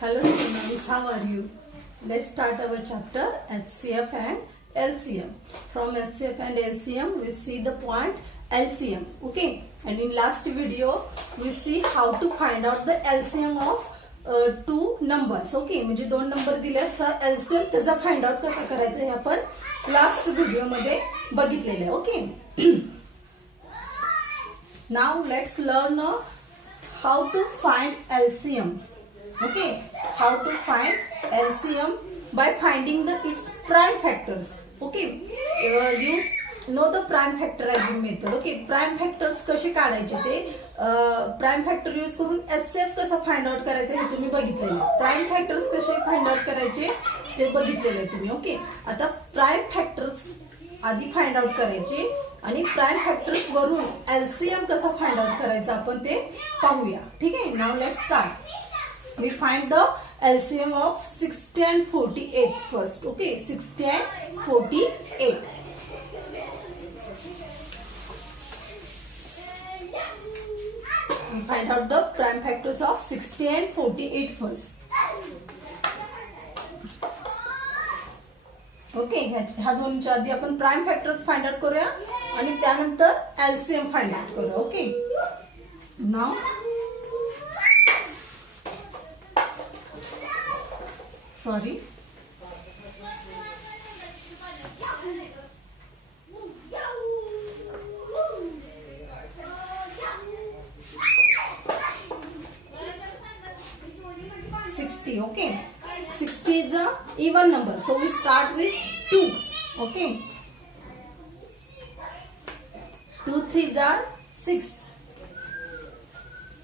Hello students, how are you? Let's start our chapter HCF and LCM. From HCF and LCM we see the point LCM. Okay, and in last video we see how to find out the LCM of two numbers. Okay, म्हणजे दोन नंबर दिले असता LCM त्याचा find out कसा करायचा हे आपण last video मध्ये बघितलेलं आहे. Okay, now let's learn how to find LCM. Okay, how to find LCM by finding the its prime factors. Okay, you know the prime factorizing method. Okay, prime factors कसे काढायचे ते prime factor use करून HCF कसा find out करायचं हे तुम्ही बघितलेलं. prime factors कसे find out करायचे ते बघितलेलं तुम्ही. ओके, आता prime factors आधी फाइंड आउट करायचे आणि प्राइम फॅक्टर्स वरून LCM कसा फाइंड आउट करायचा आपण ते पाहूया. ठीक आहे, now let's start. We find the LCM of 60 and 48 first. Okay, 60 and 48. We find out the prime factors of 60 and 48 first. ओके, ह्या दोनच्या आधी आपण प्राइम फॅक्टर्स फाइंड आउट करूया आणि त्यानंतर LCM फाइंड आउट करूया. Okay, now sorry, okay, 60 is a even number, so we start with 2. Okay, 2 3s are 6,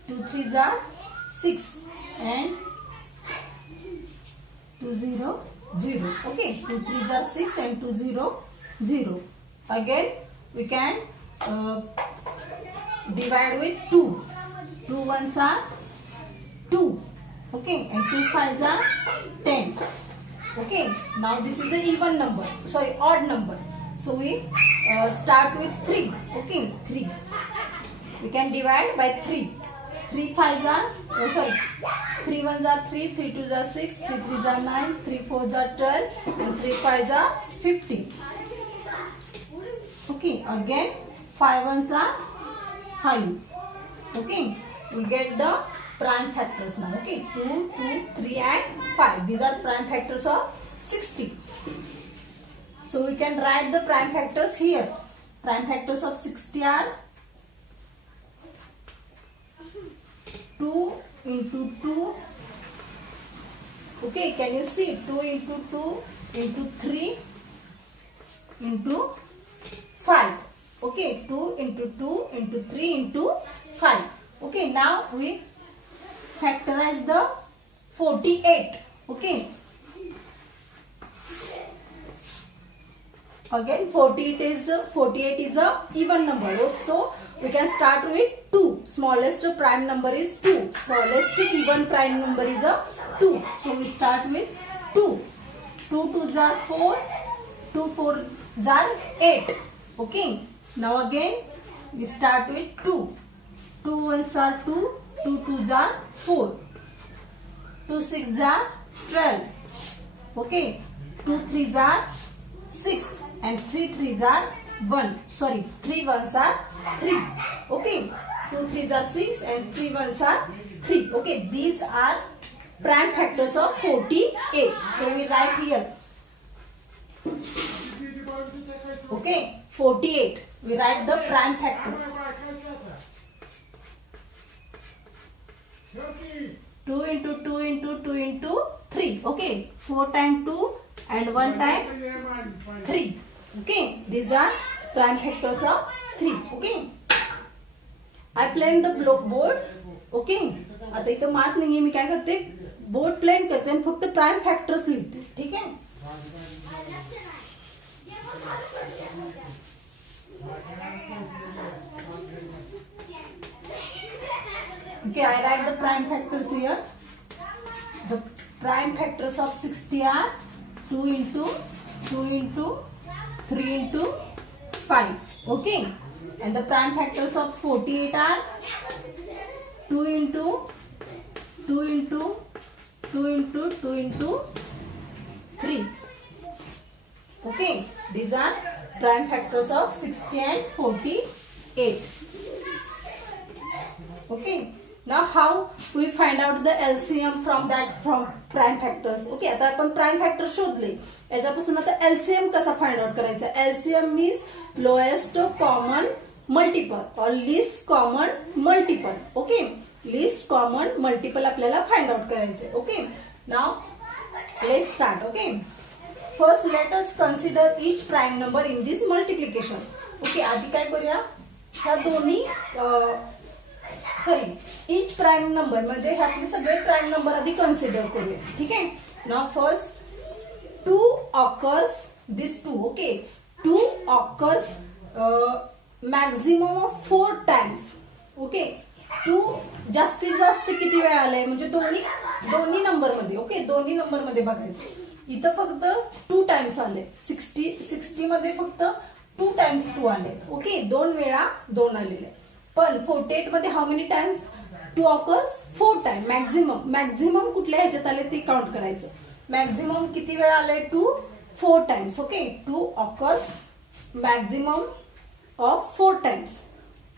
2 3s are 6 and 2 0 0. Okay, 2 3s are 6 and 2 0 0. Again we can divide with 2. 2 1s are 2. Okay, and 2 5s are 10. Okay, now this is an even number, sorry, odd number, so we start with 3. Okay, 3 we can divide by 3. 3 5s are 3 1s are 3, 3 2s are 6, 3 3s are 9, 3 4s are 12 and 3 5s are 15. Okay, again 5 1s are 5. Okay, we get the prime factors now. Okay, 2 2 3 and 5, these are prime factors of 60. So we can write the prime factors here. Prime factors of 60 are 2 into 2. Okay, can you see 2 into 2 into 3 into 5. Okay, 2 into 2 into 3 into 5. Okay, now we factorize the 48. Okay, again 48 is a even number, so we can start with 2. Smallest prime number is 2, smallest even prime number is a 2, so we start with 2. 2 2s are 4, 2 4s are 8. Okay, now again we start with 2. 2 1s are 2, 2 2s are 4, 2 6s are 12. Okay, 2 3s are 6 and 3 3s are 1. Sorry, 3 1s are 3. Okay, 2 3s are 6 and 3 1s are 3. Okay, these are prime factors of 48. So we write here. Okay, 48. We write the prime factors. 2 into 2 into 2 into 3. Okay, 4 times 2 and 1 time 3. Okay, these are prime factors of 3. Okay, I plane the board. Okay, आता इथं मात नाहीये, मी काय करते board plane करते आणि फक्त prime factors लिहिते. ठीक आहे, okay, I write the prime factors here. The prime factors of 60 are 2 into 2 into 3 into 5. Okay, and the prime factors of 48 are 2 into 2 into 2 into 2 into 3. Okay, these are prime factors of 60 and 48. Okay, now how we find out the LCM from prime factors? Okay, आता आपण prime factor शोधले, याच्यापासून आता LCM कसा find out करायचा? LCM means lowest common multiple or least common multiple. Okay, least common multiple आपल्याला find out करायचे. Okay, now let's start. Okay, first let us consider each prime number in this multiplication. Okay, आधी काय करूया, ह्या दोन्ही each prime number म्हणजे ह्यातले सगळे प्राइम नंबर आधी कन्सिडर करूया. ठीक आहे. Now first 2 occurs, this 2. Okay, 2 occurs maximum of 4 times. Okay, 2 जास्तीत जास्त किती वेळा आलाय म्हणजे दोन्ही नंबर मध्ये. ओके, दोन्ही नंबर मध्ये बघायचं. इथं फक्त 2 टाइम्स आले. 60 मध्ये फक्त 2 टाइम्स 2 आले. ओके, 2 वेळा 2 आलेले. पण 48 मध्ये हाऊ मेनी टाइम्स 2 ऑकर्स 4 टाइम. मॅक्झिमम कुठल्या ह्याच्यात आले ते काउंट करायचं. मॅक्झिमम किती वेळा आले 2 4 times. Okay, 2 occurs maximum of 4 टाइम्स.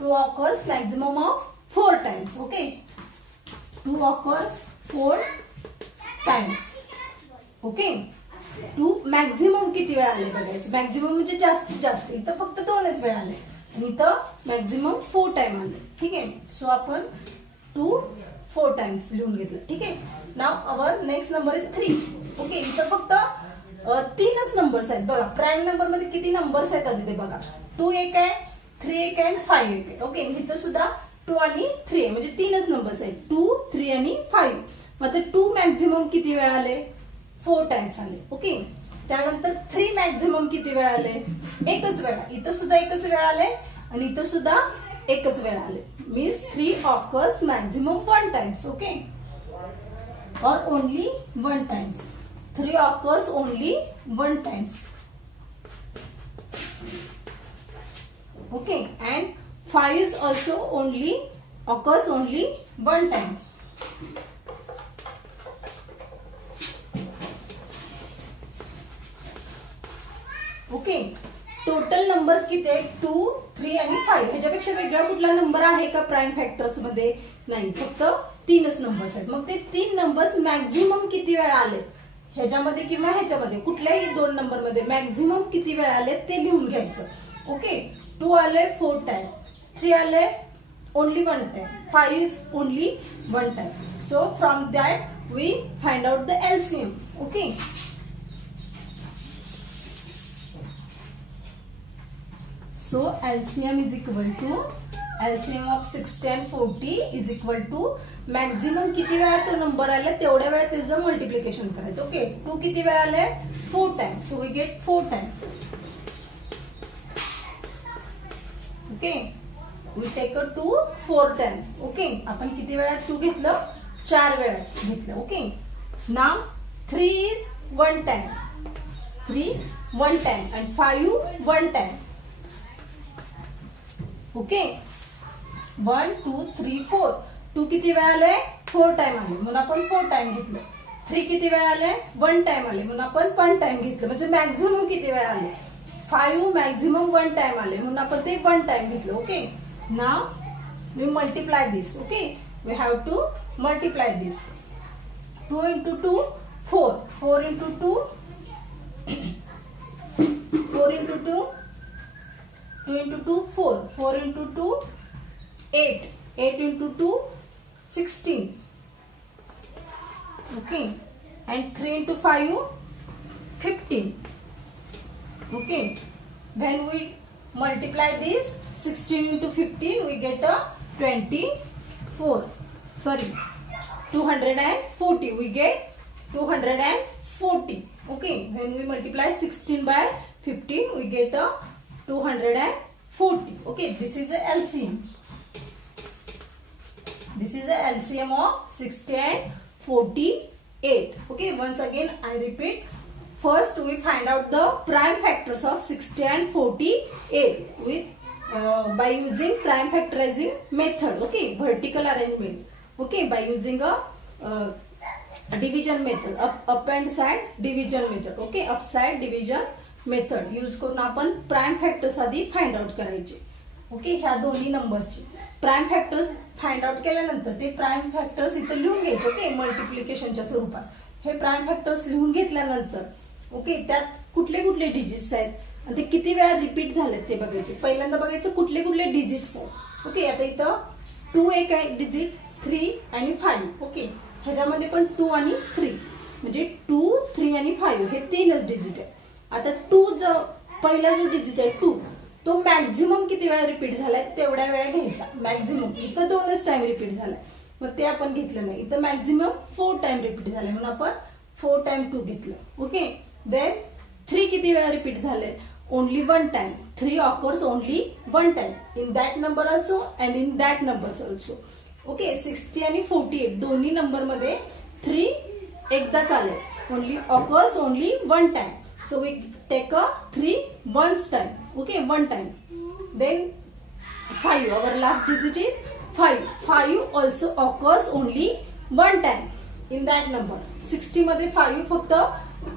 2 occurs maximum of 4 times. Okay, 2 ऑकर्स 4 टाइम्स. ओके, 2 मॅक्झिमम किती वेळा आले बघायचं. मॅक्झिमम म्हणजे जास्तीत जास्त. इथं फक्त 2च वेळा आले आणि इथं मॅक्झिमम 4 टाइम आले. ठीक आहे, सो आपण 2 4 टाइम्स लिहून घेतलं. ठीक आहे. Now our next number is 3. Okay, इथं फक्त 3च नंबर्स आहेत. बघा प्राइम नंबर मध्ये किती नंबर्स आहेत आधी ते बघा. 2 एक आहे, 3 एक आहे आणि 5 एक आहे. ओके, इथं सुद्धा 2 आणि 3 आहे म्हणजे 3च नंबर्स आहेत. 2 3 आणि 5. मग 2 मॅक्झिमम किती वेळा आले 4 टाइम्स आले. ओके, त्यानंतर 3 मॅक्झिमम किती वेळा आले एकच वेळा. इथं सुद्धा एकच वेळा आले आणि इथं सुद्धा एकच वेळा आले. Means 3 occurs maximum 1 times. Okay, और only 1 times. 3 occurs only 1 times. Okay, and 5 is also occurs only 1 time. Okay, total numbers किती आहेत 2 3 आणि 5. ह्याच्यापेक्षा वेगळा कुठला नंबर आहे का प्राइम फॅक्टर्स मध्ये? नाही, फक्त 3च नंबर्स आहेत. मग ते 3 नंबर्स मॅक्झिमम किती वेळा आले ह्याच्यामध्ये किंवा ह्याच्यामध्ये कुठल्याही 2 नंबर मध्ये मॅक्झिमम किती वेळा आले ते लिहून घ्यायचं. ओके, 2 आले 4 टाइम, 3 आले only 1 time, 5 is only 1 time. So from that we find out the LCM. Okay, so LCM is equal to LCM of 60 and 40 is equal to मॅक्झिमम किती वेळा तो नंबर आला तेवढ्या वेळा त्याचं मल्टिप्लिकेशन करायचं. ओके, 2 किती वेळा आले 4 time. So we get 4 time. Okay, we take 2 4 time. Okay, आपण किती वेळा 2 घेतलं 4 वेळा घेतलं. Okay, now 3 is 1 time, 3 1 time and 5 1 time. Okay, 1 2 3 4. 2 किती वेळा आले 4 टाइम आले म्हणून आपण 4 टाइम घेतलं. 3 किती वेळा आले 1 टाइम आले म्हणून आपण 1 टाइम घेतलं. म्हणजे मॅक्झिमम किती वेळा आले 5 मॅक्झिमम 1 टाइम आले म्हणून आपण ते 1 टाइम घेतलं. Okay, now we multiply this. Okay, we have to multiply this. 2 into 2 4, 4 into 2 4 into 2 2 into 2 4, 4 into 2 8, 8 into 2 16. Okay, and 3 into 5 15. Okay, when we multiply this 16 into 15 we get a 24. Sorry, 240. We get 240. Okay, when we multiply 16 by 15 we get a 240. Okay, this is the LCM. This is the LCM of 60 and 48. Okay, once again I repeat. First we find out the prime factors of 60 and 48 with by using prime factorizing method. Okay, vertical arrangement. Okay, by using a division method, up and side division method. Okay, upside division method use करून आपण prime factors आधी find out करायचे. ओके, ह्या दोन्ही नंबर्सची prime factors find out केल्यानंतर ते prime factors इथं लिहून घ्यायचे. ओके, मल्टिप्लिकेशनच्या स्वरूपात हे प्राईम फॅक्टर्स लिहून घेतल्यानंतर ओके त्यात कुठले कुठले डिजिट्स आहेत आणि ते किती वेळा रिपीट झालेत ते बघायचे. पहिल्यांदा बघायचं कुठले कुठले डिजिट्स आहेत. ओके, आता इथं 2 एक आहे डिजिट, 3 आणि 5. ओके, ह्याच्यामध्ये पण 2 आणि 3 म्हणजे 2, 3 आणि 5 हे 3च डिजिट आहे. आता 2 जो पहिला जो डिजिट आहे 2 तो मॅक्झिमम किती वेळा रिपीट झालाय तेवढ्या वेळा घ्यायचा. मॅक्झिमम इथं 2च टाइम रिपीट झालाय मग ते आपण घेतलं नाही. इथं मॅक्झिमम 4 टाइम रिपीट झालाय म्हणून आपण 4 टाइम 2 घेतलं. ओके, देन 3 किती वेळा रिपीट झाले, ओनली 1 time. 3 occurs only 1 time in that number also and in that number also. Okay, 60 आणि 48 दोन्ही नंबर मध्ये 3 एकदाच आले, only occurs only 1 time. So we take a 3 once time. Okay, 1 time. Then 5. Our last digit is 5. 5 also occurs only 1 time in that number. 60 मध्ये 5 फक्त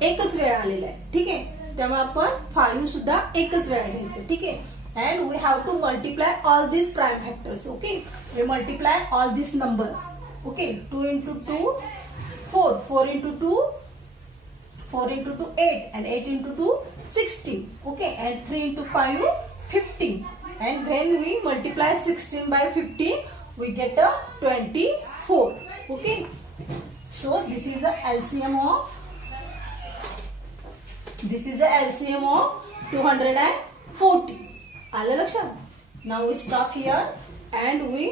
एकच वेळ आलेला आहे. ठीक आहे, त्यामुळे आपण 5 सुद्धा एकच वेळा घ्यायचं. ठीक आहे, and we have to multiply all these prime factors. Okay, we multiply all these numbers. Okay, 2 into 2 4, 4 into 2 4 into 2 8 and 8 into 2 16. Okay, and 3 into 5 15. And when we multiply 16 by 15 we get a 24. Okay, so this is the LCM of 240. आलं लक्षात? Now we stop here and we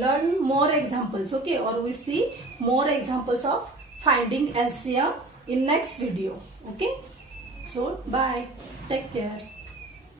learn more examples. Okay, or we see more examples of finding LCM in next video. Okay, so bye, take care.